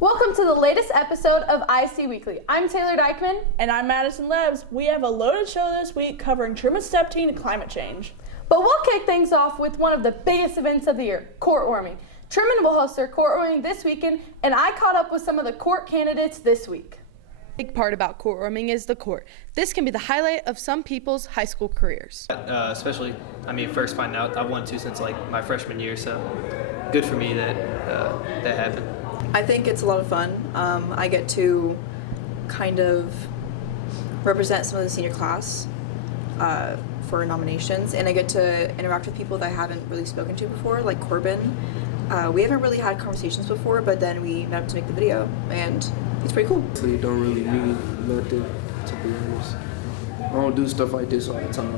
Welcome to the latest episode of ISD Weekly. I'm Taylor Dykeman. And I'm Madison Lebs. We have a loaded show this week covering Truman's Step Team and climate change. But we'll kick things off with one of the biggest events of the year, courtwarming. Truman will host their courtwarming this weekend, and I caught up with some of the court candidates this week. Big part about courtwarming is the court. This can be the highlight of some people's high school careers. Especially, first finding out I've wanted to since my freshman year, so good for me that that happened. I think it's a lot of fun. I get to kind of represent some of the senior class for nominations, and I get to interact with people that I haven't really spoken to before, like Corbin. We haven't really had conversations before, but then we met up to make the video, and it's pretty cool. So it don't really mean nothing, to be honest. I don't do stuff like this all the time.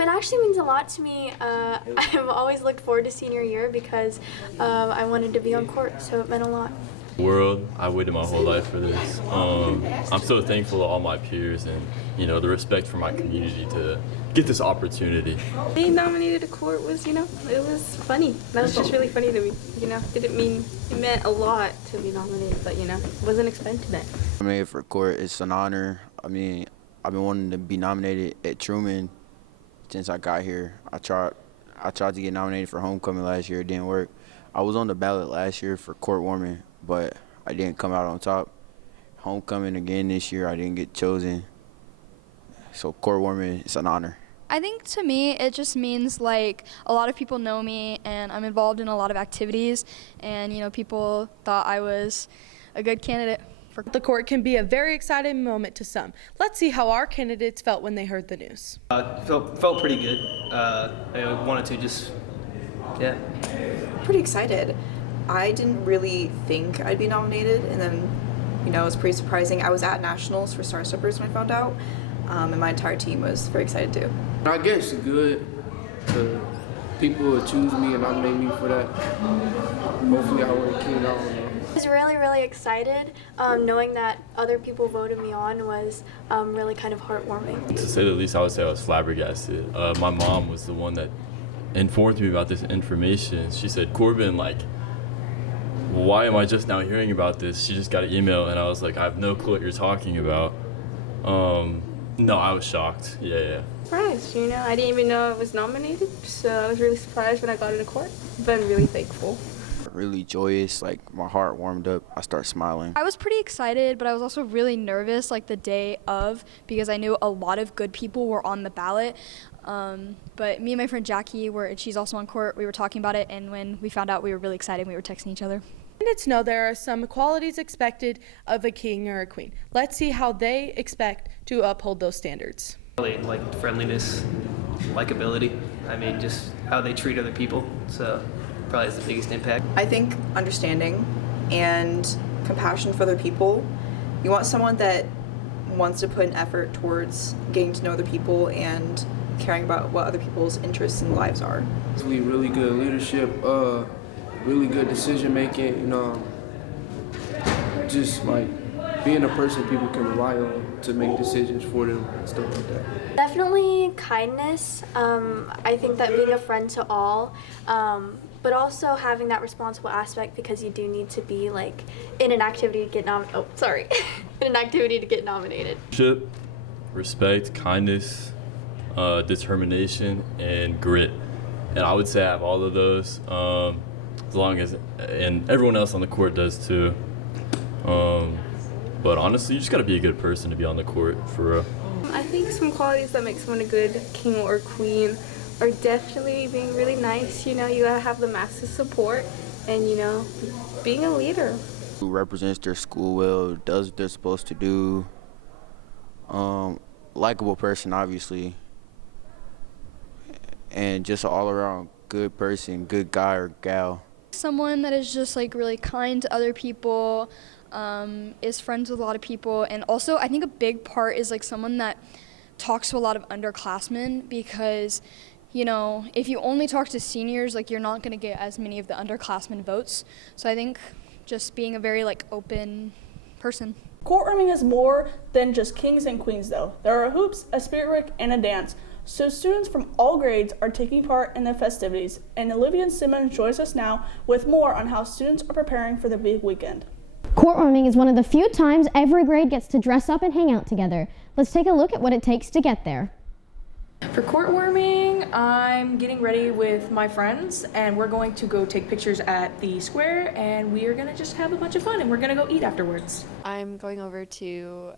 It actually means a lot to me. I've always looked forward to senior year because I wanted to be on court, so it meant a lot. World, I waited my whole life for this. I'm so thankful to all my peers and the respect for my community to get this opportunity. Being nominated to court was, it was funny. That was just really funny to me. It meant a lot to be nominated, but wasn't expecting it. Nominated for court, it's an honor. I've been wanting to be nominated at Truman since I got here. I tried to get nominated for homecoming last year. It didn't work. I was on the ballot last year for courtwarming, but I didn't come out on top. Homecoming again this year, I didn't get chosen. So courtwarming, it's an honor. I think to me, it just means a lot of people know me and I'm involved in a lot of activities, and people thought I was a good candidate. The court can be a very exciting moment to some. Let's see how our candidates felt when they heard the news. Felt pretty good. I wanted to just, yeah. Pretty excited. I didn't really think I'd be nominated, and then, it was pretty surprising. I was at Nationals for Star Steppers when I found out, and my entire team was very excited too. I guess it's good. People will choose me and nominate me for that. Hopefully I work keen out. I was really, really excited. Knowing that other people voted me on was really kind of heartwarming. To say the least, I would say I was flabbergasted. My mom was the one that informed me about this information. She said, Corbin, why am I just now hearing about this? She just got an email, and I was like, I have no clue what you're talking about. No, I was shocked. Yeah. Surprised, I didn't even know I was nominated, so I was really surprised when I got into court, but I'm really thankful. Really joyous, my heart warmed up. I start smiling. I was pretty excited, but I was also really nervous the day of because I knew a lot of good people were on the ballot. But me and my friend Jackie, she's also on court, we were talking about it, and when we found out, we were really excited and we were texting each other. Candidates know there are some qualities expected of a king or a queen. Let's see how they expect to uphold those standards. Like friendliness, likability. Just how they treat other people. So probably has the biggest impact. I think understanding and compassion for other people. You want someone that wants to put an effort towards getting to know other people and caring about what other people's interests and lives are. Really good leadership, really good decision making, just being a person people can rely on to make decisions for them and stuff like that. Definitely kindness. I think that being a friend to all, but also having that responsible aspect because you do need to be in an activity to get in an activity to get nominated. Leadership, respect, kindness, determination, and grit. And I would say I have all of those, as long as, and everyone else on the court does too. But honestly, you just gotta be a good person to be on the court, for real. I think some qualities that make someone a good king or queen are definitely being really nice. You gotta have the massive support and, being a leader. Who represents their school well, does what they're supposed to do. Likable person, obviously. And just an all-around good person, good guy or gal. Someone that is just really kind to other people, is friends with a lot of people, and also I think a big part is someone that talks to a lot of underclassmen because if you only talk to seniors, you're not going to get as many of the underclassmen votes. So I think just being a very open person. Courtwarming is more than just kings and queens, though. There are hoops, a spirit work, and a dance. So students from all grades are taking part in the festivities, and Olivia Simmons joins us now with more on how students are preparing for the big weekend. Courtwarming is one of the few times every grade gets to dress up and hang out together. Let's take a look at what it takes to get there. For courtwarming, I'm getting ready with my friends and we're going to go take pictures at the square and we are going to just have a bunch of fun and we're going to go eat afterwards. I'm going over to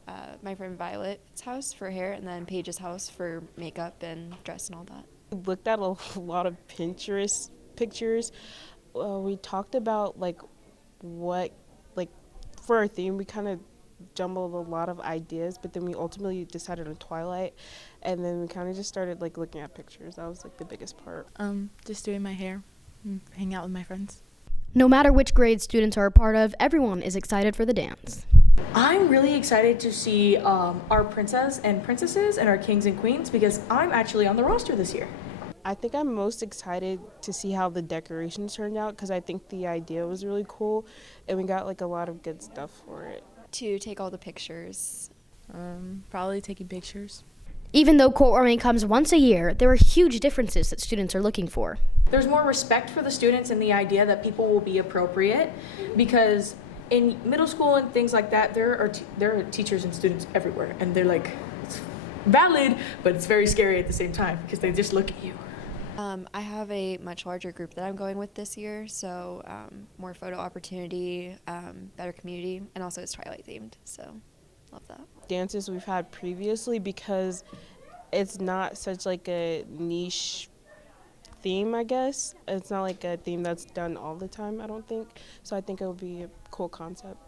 my friend Violet's house for hair and then Paige's house for makeup and dress and all that. We looked at a lot of Pinterest pictures. We talked about for our theme, we kind of jumbled a lot of ideas, but then we ultimately decided on Twilight, and then we kind of just started looking at pictures. That was the biggest part. Just doing my hair, hang out with my friends. No matter which grade students are a part of, everyone is excited for the dance. I'm really excited to see our princess and princesses and our kings and queens because I'm actually on the roster this year. I think I'm most excited to see how the decorations turned out because I think the idea was really cool and we got a lot of good stuff for it. To take all the pictures. Probably taking pictures. Even though courtwarming comes once a year, there are huge differences that students are looking for. There's more respect for the students and the idea that people will be appropriate because in middle school and things like that, there are teachers and students everywhere and they're it's valid, but it's very scary at the same time because they just look at you. I have a much larger group that I'm going with this year, so more photo opportunity, better community, and also it's Twilight themed, so love that. Dances we've had previously because it's not such a niche theme, I guess. It's not a theme that's done all the time, I don't think, so I think it would be a cool concept.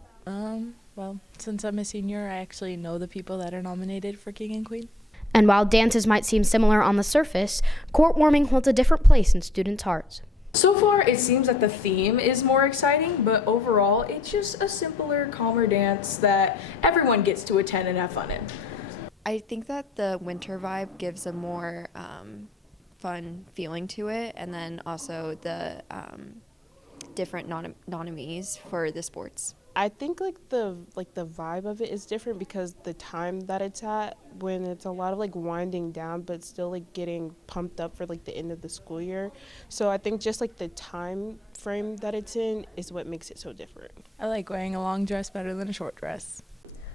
Well, since I'm a senior, I actually know the people that are nominated for King and Queen. And while dances might seem similar on the surface, courtwarming holds a different place in students' hearts. So far, it seems that the theme is more exciting, but overall, it's just a simpler, calmer dance that everyone gets to attend and have fun in. I think that the winter vibe gives a more fun feeling to it, and then also the different non-emies for the sports. I think the vibe of it is different because the time that it's at, when it's a lot of winding down but still getting pumped up for the end of the school year. So I think just the time frame that it's in is what makes it so different. I like wearing a long dress better than a short dress.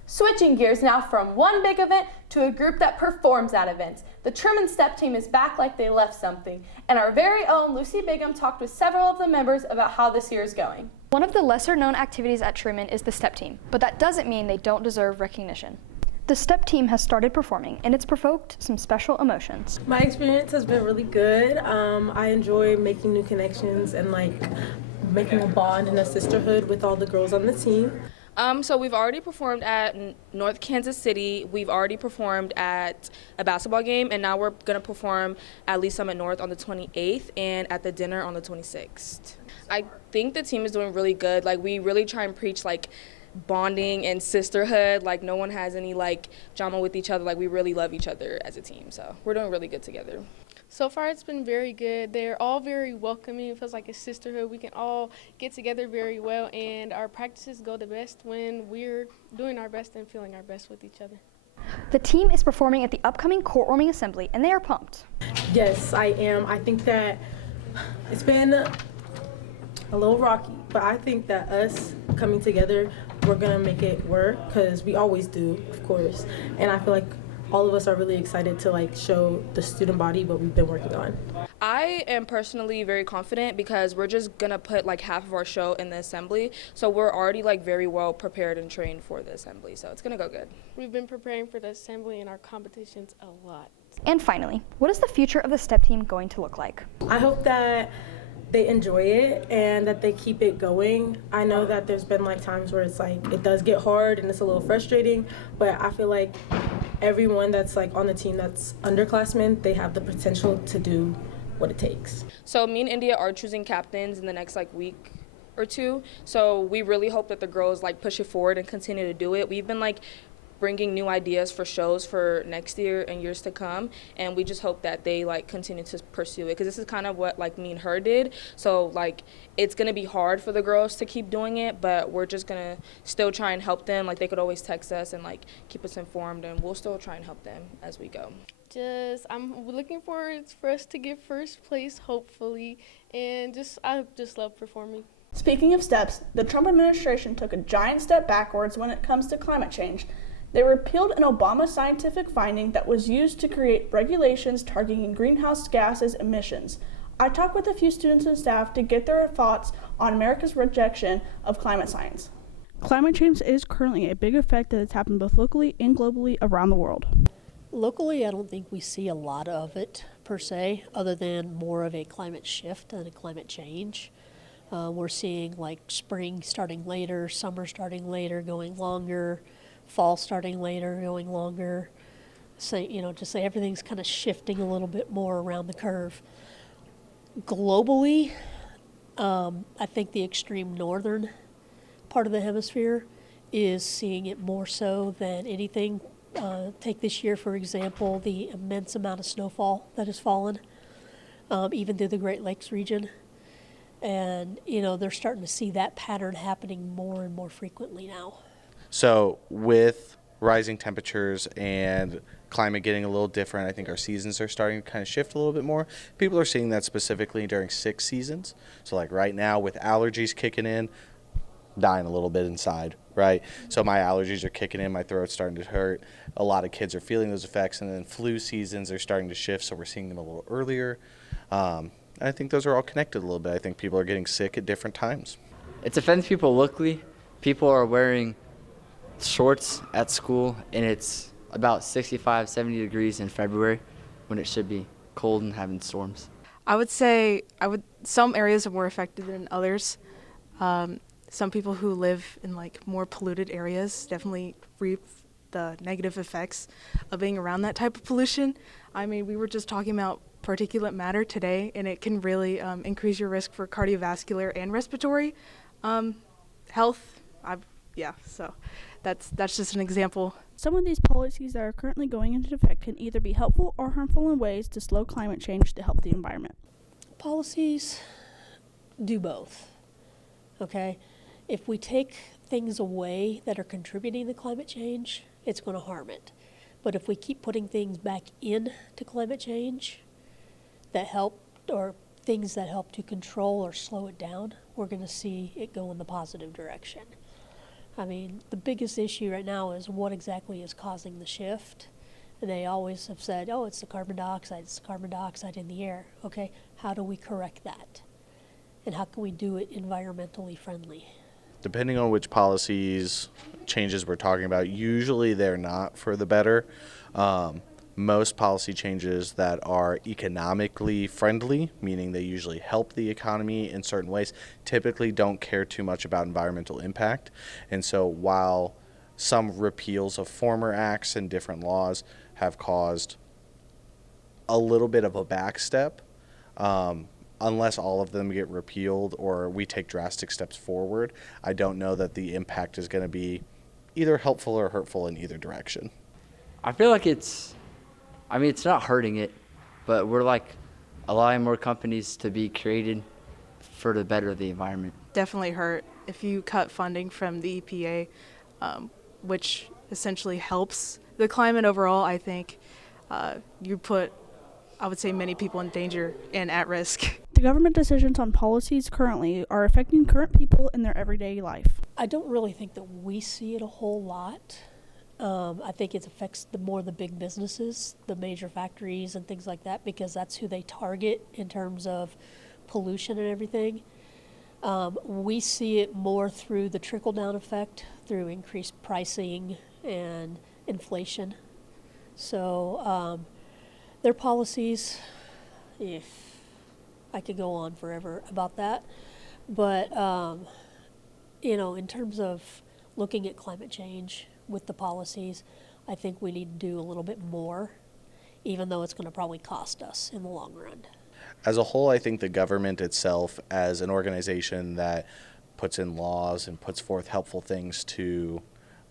Switching gears now from one big event to a group that performs at events. The Truman Step team is back like they left something, and our very own Lucy Bigham talked with several of the members about how this year is going. One of the lesser-known activities at Truman is the Step team, but that doesn't mean they don't deserve recognition. The Step team has started performing, and it's provoked some special emotions. My experience has been really good. I enjoy making new connections and making a bond and a sisterhood with all the girls on the team. So we've already performed at North Kansas City, we've already performed at a basketball game, and now we're going to perform at Lee Summit North on the 28th and at the dinner on the 26th. I think the team is doing really good. We really try and preach bonding and sisterhood. No one has any drama with each other. We really love each other as a team, so we're doing really good together. So far, it's been very good. They're all very welcoming. It feels like a sisterhood. We can all get together very well, and our practices go the best when we're doing our best and feeling our best with each other. The team is performing at the upcoming courtwarming assembly, and they are pumped. Yes, I am. I think that it's been a little rocky, but I think that us coming together, we're going to make it work because we always do, of course. And I feel like all of us are really excited to show the student body what we've been working on. I am personally very confident because we're just gonna put half of our show in the assembly, so we're already very well prepared and trained for the assembly, so it's gonna go good. We've been preparing for the assembly and our competitions a lot. And finally, what is the future of the Step team going to look like? I hope that they enjoy it and that they keep it going. I know that there's been times where it's it does get hard and it's a little frustrating, but I feel like everyone that's on the team that's underclassmen, they have the potential to do what it takes. So me and India are choosing captains in the next week or two, so we really hope that the girls push it forward and continue to do it. We've been bringing new ideas for shows for next year and years to come, and we just hope that they continue to pursue it because this is kind of what me and her did. So it's gonna be hard for the girls to keep doing it, but we're just gonna still try and help them. They could always text us and keep us informed, and we'll still try and help them as we go. I'm looking forward for us to get first place, hopefully, and I just love performing. Speaking of steps, the Trump administration took a giant step backwards when it comes to climate change. They repealed an Obama scientific finding that was used to create regulations targeting greenhouse gases emissions. I talked with a few students and staff to get their thoughts on America's rejection of climate science. Climate change is currently a big effect that has happened both locally and globally around the world. Locally, I don't think we see a lot of it per se, other than more of a climate shift than a climate change. We're seeing like spring starting later, summer starting later, going longer, fall starting later, going longer. Just say everything's kind of shifting a little bit more around the curve. Globally, I think the extreme northern part of the hemisphere is seeing it more so than anything. Take this year, for example, the immense amount of snowfall that has fallen, even through the Great Lakes region. And, they're starting to see that pattern happening more and more frequently now. So with rising temperatures and climate getting a little different, I think our seasons are starting to kind of shift a little bit more. People are seeing that specifically during 6 seasons. So like right now with allergies kicking in, dying a little bit inside, right? So my allergies are kicking in, my throat's starting to hurt. A lot of kids are feeling those effects, and then flu seasons are starting to shift, so we're seeing them a little earlier. I think those are all connected a little bit. I think people are getting sick at different times. It offends people locally. People are wearing shorts at school, and it's about 65, 70 degrees in February when it should be cold and having storms. I would say some areas are more affected than others. Some people who live in like more polluted areas definitely reap the negative effects of being around that type of pollution. I mean, we were just talking about particulate matter today, and it can really increase your risk for cardiovascular and respiratory health. So that's just an example. Some of these policies that are currently going into effect can either be helpful or harmful in ways to slow climate change to help the environment. Policies do both, okay? If we take things away that are contributing to climate change, it's going to harm it. But if we keep putting things back in to climate change that help, or things that help to control or slow it down, we're going to see it go in the positive direction. I mean, the biggest issue right now is what exactly is causing the shift. And they always have said, it's the carbon dioxide in the air. Okay, how do we correct that? And how can we do it environmentally friendly? Depending on which policies changes we're talking about, usually they're not for the better. Most policy changes that are economically friendly, meaning they usually help the economy in certain ways, typically don't care too much about environmental impact. And so while some repeals of former acts and different laws have caused a little bit of a backstep, unless all of them get repealed or we take drastic steps forward, I don't know that the impact is going to be either helpful or hurtful in either direction. I feel like it's not hurting it, but we're like allowing more companies to be created for the better of the environment. Definitely hurt if you cut funding from the EPA, which essentially helps the climate overall. I think you put, I would say, many people in danger and at risk. The government decisions on policies currently are affecting current people in their everyday life. I don't really think that we see it a whole lot. I think it affects more the big businesses, the major factories and things like that, because that's who they target in terms of pollution and everything. We see it more through the trickle-down effect, through increased pricing and inflation. So their policies, if I could go on forever about that, but in terms of looking at climate change with the policies, I think we need to do a little bit more, even though it's going to probably cost us in the long run. As a whole, I think the government itself, as an organization that puts in laws and puts forth helpful things to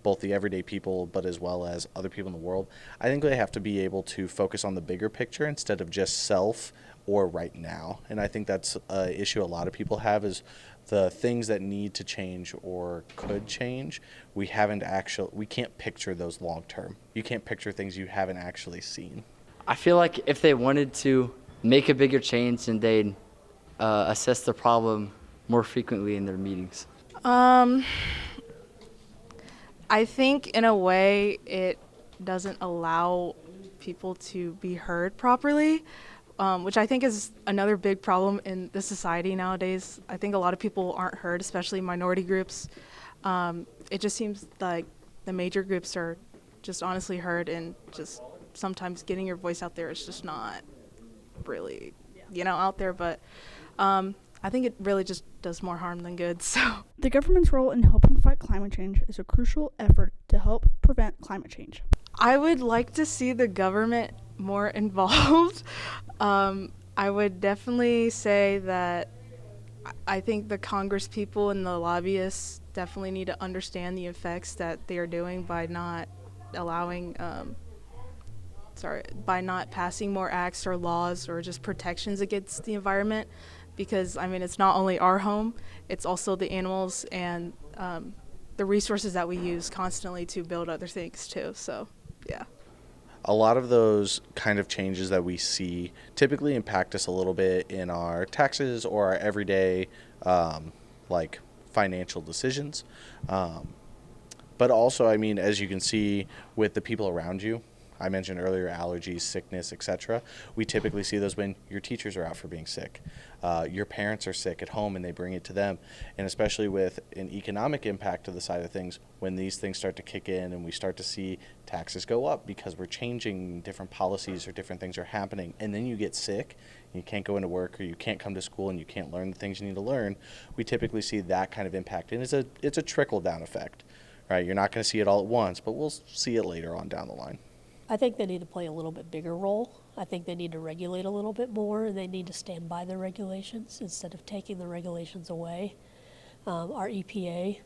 both the everyday people but as well as other people in the world, I think they have to be able to focus on the bigger picture instead of just self or right now. And I think that's an issue a lot of people have, is the things that need to change or could change, we can't picture those long term. You can't picture things you haven't actually seen. I feel like if they wanted to make a bigger change, then they'd assess the problem more frequently in their meetings. I think in a way it doesn't allow people to be heard properly, which I think is another big problem in the society nowadays. I think a lot of people aren't heard, especially minority groups. It just seems like the major groups are just honestly heard, and just sometimes getting your voice out there is just not really, out there. But I think it really just does more harm than good. So The government's role in helping fight climate change is a crucial effort to help prevent climate change. I would like to see the government more involved. I would definitely say that I think the Congress people and the lobbyists definitely need to understand the effects that they are doing by not allowing, by not passing more acts or laws or just protections against the environment. Because, it's not only our home, it's also the animals and the resources that we use constantly to build other things too. So, yeah. A lot of those kind of changes that we see typically impact us a little bit in our taxes or our everyday financial decisions. But also, as you can see with the people around you, I mentioned earlier allergies, sickness, etc. We typically see those when your teachers are out for being sick. Your parents are sick at home and they bring it to them. And especially with an economic impact to the side of things, when these things start to kick in and we start to see taxes go up because we're changing different policies or different things are happening, and then you get sick, and you can't go into work or you can't come to school and you can't learn the things you need to learn, we typically see that kind of impact. And it's a trickle-down effect, right? You're not going to see it all at once, but we'll see it later on down the line. I think they need to play a little bit bigger role. I think they need to regulate a little bit more, and they need to stand by their regulations instead of taking the regulations away. Our EPA,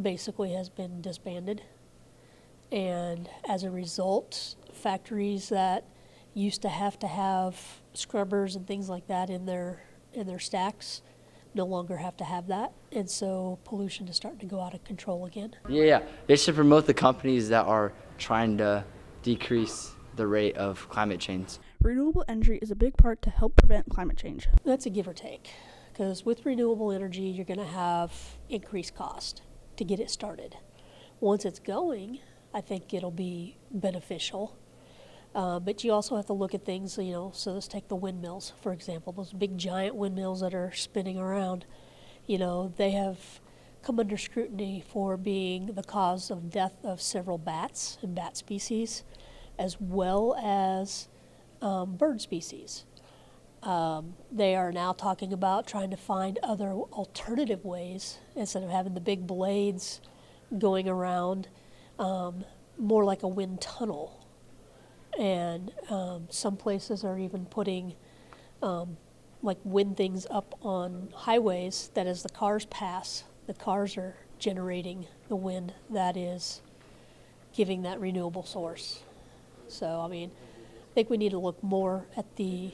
basically has been disbanded. And as a result, factories that used to have scrubbers and things like that in their stacks no longer have to have that. And so pollution is starting to go out of control again. Yeah. They should promote the companies that are trying to decrease the rate of climate change. Renewable energy is a big part to help prevent climate change. That's a give or take, because with renewable energy, you're going to have increased cost to get it started. Once it's going, I think it'll be beneficial. But you also have to look at things, so let's take the windmills, for example. Those big giant windmills that are spinning around, they have come under scrutiny for being the cause of death of several bats and bat species, as well as bird species. They are now talking about trying to find other alternative ways, instead of having the big blades going around, more like a wind tunnel. And some places are even putting wind things up on highways that as the cars pass, the cars are generating the wind that is giving that renewable source. So, I think we need to look more at the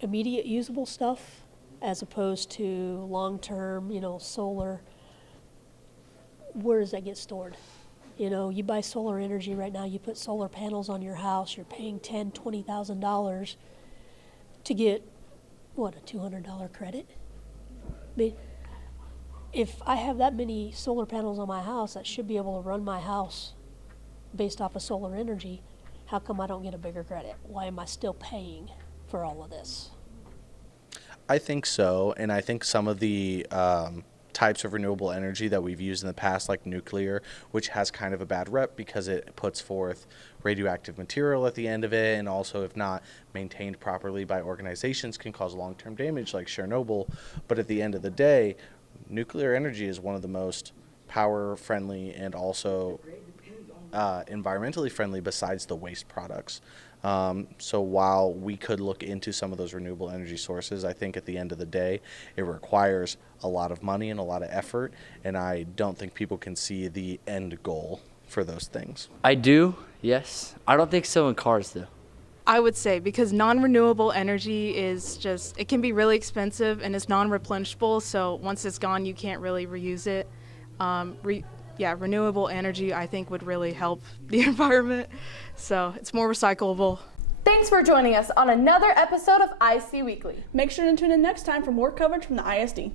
immediate usable stuff as opposed to long-term, solar. Where does that get stored? You buy solar energy right now, you put solar panels on your house, you're paying $10,000, $20,000 to get, a $200 credit? If I have that many solar panels on my house, I should be able to run my house based off of solar energy. How come I don't get a bigger credit? Why am I still paying for all of this? I think so, and I think some of the types of renewable energy that we've used in the past, like nuclear, which has kind of a bad rep because it puts forth radioactive material at the end of it, and also, if not maintained properly by organizations, can cause long-term damage like Chernobyl. But at the end of the day, nuclear energy is one of the most power-friendly and also environmentally friendly besides the waste products. So while we could look into some of those renewable energy sources, I think at the end of the day, it requires a lot of money and a lot of effort, and I don't think people can see the end goal for those things. I do, yes. I don't think so in cars, though. I would say, because non-renewable energy is just, it can be really expensive and it's non-replenishable, so once it's gone, you can't really reuse it. renewable energy I think would really help the environment. So it's more recyclable. Thanks for joining us on another episode of ISD Weekly. Make sure to tune in next time for more coverage from the ISD.